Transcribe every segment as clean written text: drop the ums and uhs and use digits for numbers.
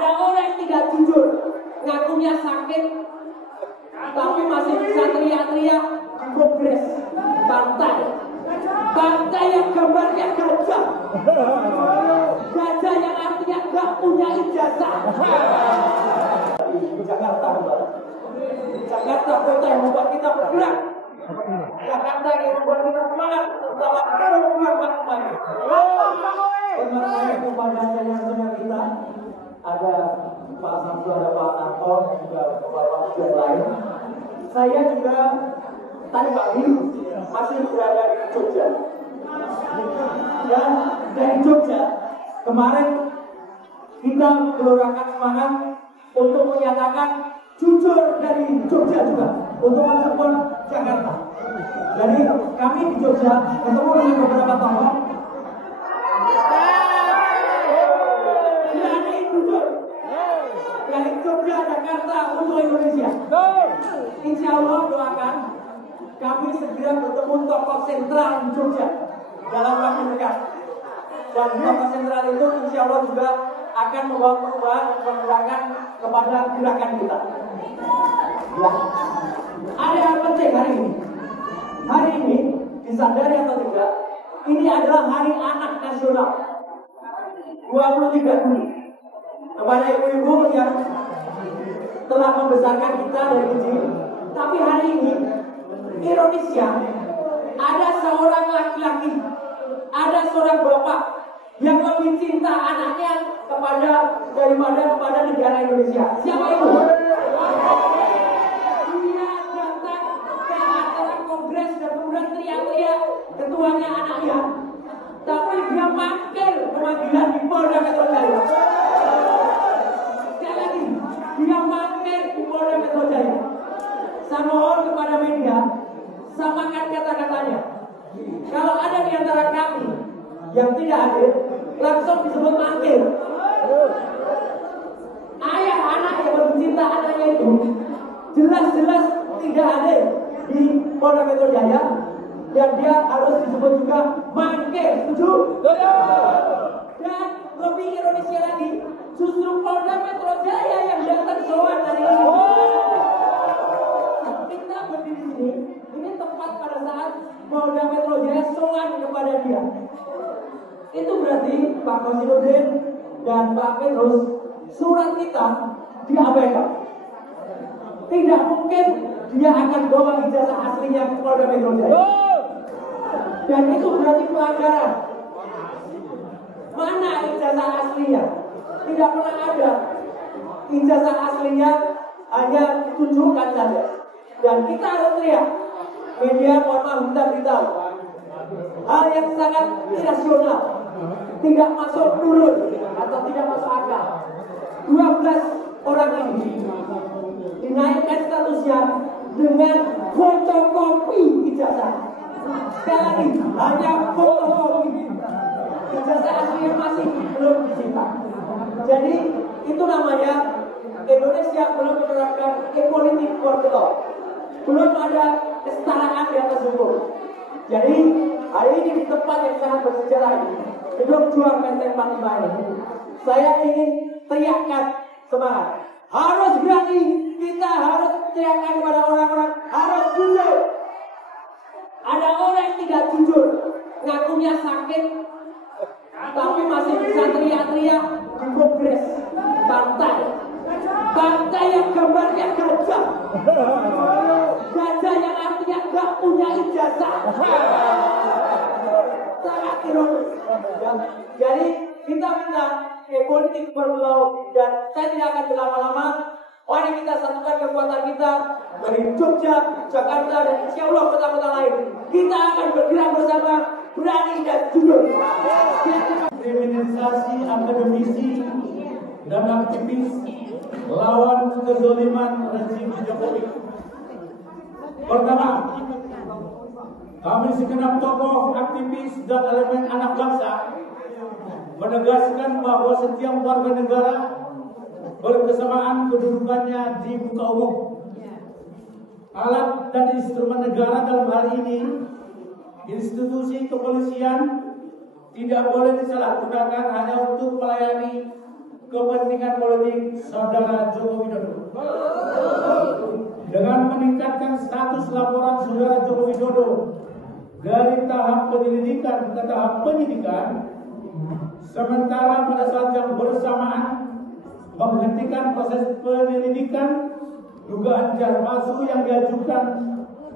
Ada orang yang tidak jujur, ngakunya sakit, tapi masih bisa teriak-teriak di kongres partai. Partai yang gambarnya gajah. Gajah yang artinya gak punya ijazah. Jakarta, Jakarta kota yang membuat kita bergerak. Jakarta yang membuat kita semangat. Terutama berjuang. Terima kasih kepada senior kita. Ada Pak Samsu, ada Pak Anton, dan juga Bapak yang lain. Saya juga tadi pagi masih berada di Jogja. Dan dari Jogja kemarin kita meluangkan semangat untuk menyatakan jujur dari Jogja juga untuk mensupport Jakarta. Jadi kami di Jogja ketemu dengan beberapa tokoh. Dari Jogja, Jakarta untuk Indonesia. Insya Allah doakan kami segera bertemu tokoh sentral di Jogja dalam waktu dekat. Dan tokoh sentral itu insya Allah juga akan membawa perubahan dan pergerakan kepada gerakan kita. Ya. Ada yang penting hari ini. Hari ini disadari atau tidak, ini adalah Hari Anak Nasional 23 Juni. Kepada ibu-ibu yang telah membesarkan kita dari kecil. Tapi hari ini ironisnya ada seorang laki-laki, ada seorang bapak yang lebih cinta anaknya daripada kepada negara Indonesia. Siapa itu? Dia datang ke acara kongres dan kemudian teriak-teriak ketuanya anaknya. Tapi dia manggil pemanggilan di Polda Metro Jaya. Dia manggil di Polda Metro Jaya. Saya mohon kepada media, samakan kata-katanya. Kalau ada di antara kami yang tidak hadir, langsung disebut manggil. Ayah anak yang mencinta anaknya itu jelas-jelas tidak hadir di Polda Metro Jaya, dan dia harus disebut juga manggil. Setuju? Dan lebih ironisnya lagi, justru Polda Metro Jaya yang datang sowan hari ini. Kita berdiri di sini, ini tempat pada saat Polda Metro Jaya sowan kepada dia. Itu berarti Pak Kosinudin dan Pak Petrus, surat kita diabaikan. Tidak mungkin dia akan bawa ijazah aslinya ke Polda Metro Jaya. Dan itu berarti pelanggaran. Mana ijazah aslinya? Tidak pernah ada. Ijazah aslinya hanya ditunjukkan saja. Dan kita harus teriak. Media mohon maaf kita beritahu. Hal yang sangat irasional, tidak masuk turun atau tidak masuk akal. 12 orang ini dinaikkan statusnya dengan fotokopi ijazah. Sekali lagi, hanya fotokopi. Ijazah aslinya masih belum disita. Jadi itu namanya Indonesia belum menerapkan equality for the law. Belum ada kesetaraan di atas hukum. Jadi hari ini di tempat yang sangat bersejarah ini, Gedung Juang Menteng 45 ini, saya ingin teriakkan semangat. Harus berani, kita harus teriakkan kepada orang-orang, harus jujur. Ada orang yang tidak jujur, ngakunya sakit, tapi masih bisa teriak-teriak di kongres partai. Partai yang gambarnya gajah. Gajah yang artinya gak punya ijazah. Sangat ironis. Jadi kita minta politik berlalu, dan saya tidak akan berlama-lama. Mari kita satukan kekuatan kita dari Jogja, Jakarta, dan insya Allah kota-kota lain. Kita akan bergerak bersama, berani dan jujur. Kriminalisasi akademisi dan aktivis lawan kezaliman rezim Jokowi. Pertama, kami segenap tokoh, aktivis, dan elemen anak bangsa menegaskan bahwa setiap warga negara berkesamaan kedudukannya di muka umum. Alat dan instrumen negara dalam hal ini institusi kepolisian tidak boleh disalahgunakan hanya untuk melayani kepentingan politik Saudara Joko Widodo. Dengan meningkatkan status laporan Saudara Joko Widodo dari tahap penyelidikan ke tahap penyidikan, sementara pada saat yang bersamaan menghentikan proses penyelidikan dugaan jahat palsu yang diajukan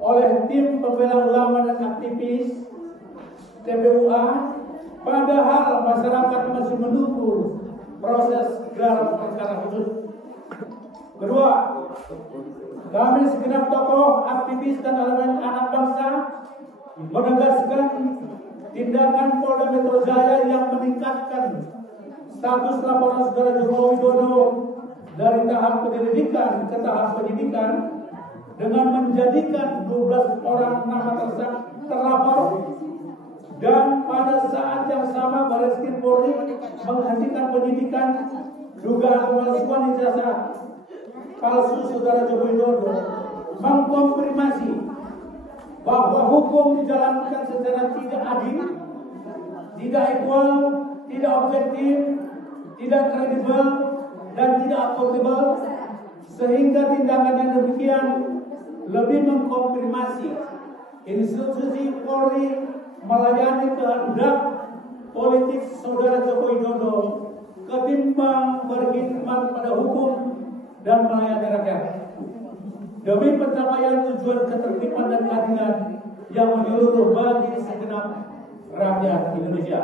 oleh tim pembela ulama dan aktivis TPUA, padahal masyarakat masih menunggu proses gelar perkara khusus. Kedua, kami segenap tokoh, aktivis dan elemen anak bangsa menegaskan tindakan Polda Metro Jaya yang meningkatkan status laporan Saudara Joko Widodo dari tahap penyelidikan ke tahap penyidikan dengan menjadikan 12 orang nama terlapor, dan pada saat yang sama Barreskrim Polri menghentikan penyidikan dugaan pemalsuan ijazah palsu Saudara Joko Widodo, mengkonfirmasi bahwa hukum dijalankan secara tidak adil, tidak equal, tidak objektif, tidak kredibel, dan tidak akuntabel, sehingga tindakan yang demikian lebih mengkonfirmasi institusi Polri melayani kehendak politik Saudara Joko Widodo ketimbang berkhidmat pada hukum dan melayani rakyat demi pencapaian tujuan ketertiban dan keadilan yang menyeluruh bagi segenap rakyat Indonesia.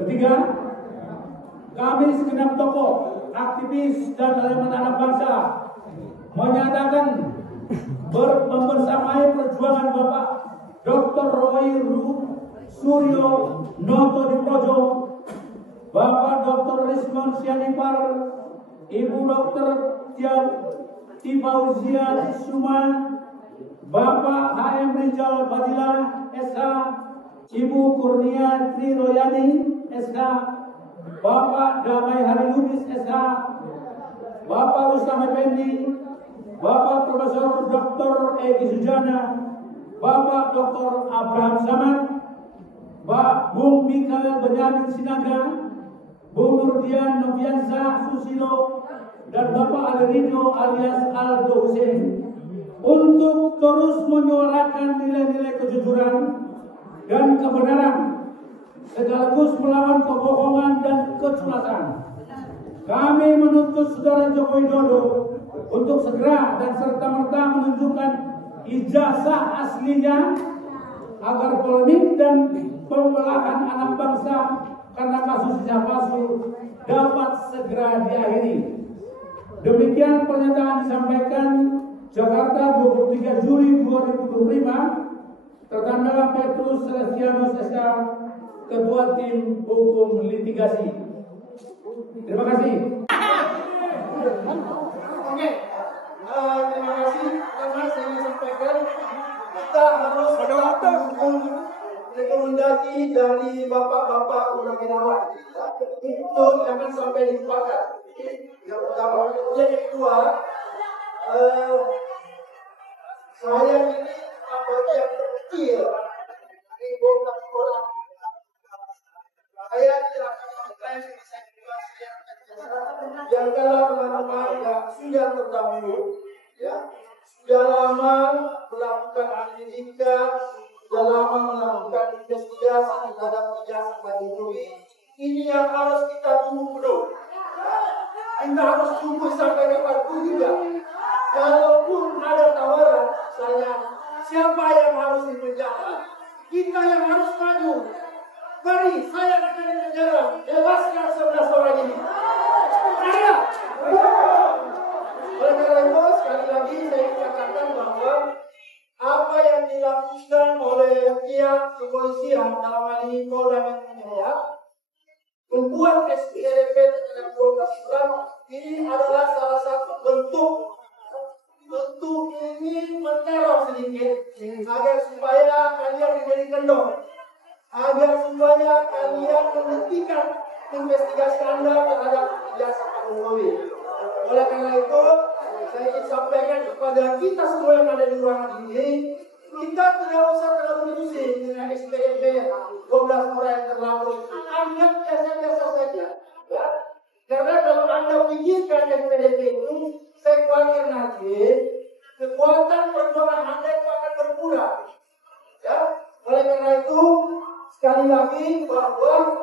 Ketiga, kami segenap tokoh, aktivis dan elemen anak bangsa menyatakan membersamai perjuangan Bapak Dr. Roy Suryo Noto Diprojo, Bapak Dr. Rismon Sianipar, Ibu Dr. Tifauzia Suman, Bapak HM Rizal Badila SH, Ibu Kurnia Triroyani SH, Bapak Damai Hari Lubis SH, Bapak Rustam Effendi, Bapak Profesor Dr. Egi Sujana, Bapak Dr. Abraham Samad, Pak Bung Mikael Benyamin Sinaga, Bung Nurdian Noviansa Susilo, dan Bapak Alerido alias Aldo Hussein untuk terus menyuarakan nilai-nilai kejujuran dan kebenaran sekaligus melawan kebohongan dan kecurangan. Kami menuntut Saudara Joko Widodo untuk segera dan serta-merta menunjukkan ijazah aslinya agar polemik dan pembelahan anak bangsa karena kasus ijazah palsu dapat segera diakhiri. Demikian pernyataan disampaikan Jakarta 23 Juli 2025, tertanggal Petrus Celestianus SK, Ketua Tim Hukum Litigasi. Terima kasih. Oke, terima kasih. Karena saya ingin sampaikan kita harus mendukung rekomendasi dari bapak-bapak Undang-Undang itu jangan sampai dilupakan. Yang pertama, yang kedua, saya ini anggota yang terkecil di Komnas Orang. Saya tidak akan yang kalau teman-teman yang sudah terdahulu, ya, sudah lama melakukan penyelidikan, sudah lama melakukan investigasi terhadap ijazah bagi ini yang harus kita tunggu dulu. Kita harus tunggu sampai ke waktu juga. Kalaupun ada tawaran, siapa yang harus dipenjara? Kita yang harus maju. Mari, saya akan dipenjara. Bebaskan 11 orang ini. Saya. Oleh karena itu, sekali lagi saya katakan bahwa apa yang dilakukan oleh pihak kepolisian dalam hal ini Polda Metro Jaya membuat SPLP terhadap 12 orang ini adalah salah satu bentuk ingin meneror sedikit agar supaya kalian menjadi kendor, agar supaya kalian menghentikan investigasi Anda terhadap jasa Pak Jokowi. Oleh karena itu, saya ingin sampaikan kepada kita semua yang ada di ruangan ini, kita tidak usah terlalu pusing dengan SPLP 12 orang yang terlalu. Anggap biasa-biasa saja. Ya. Karena mengizinkan SPDP itu, saya khawatir nanti kekuatan perjuangan Anda itu akan berkurang. Ya, oleh karena itu sekali lagi bahwa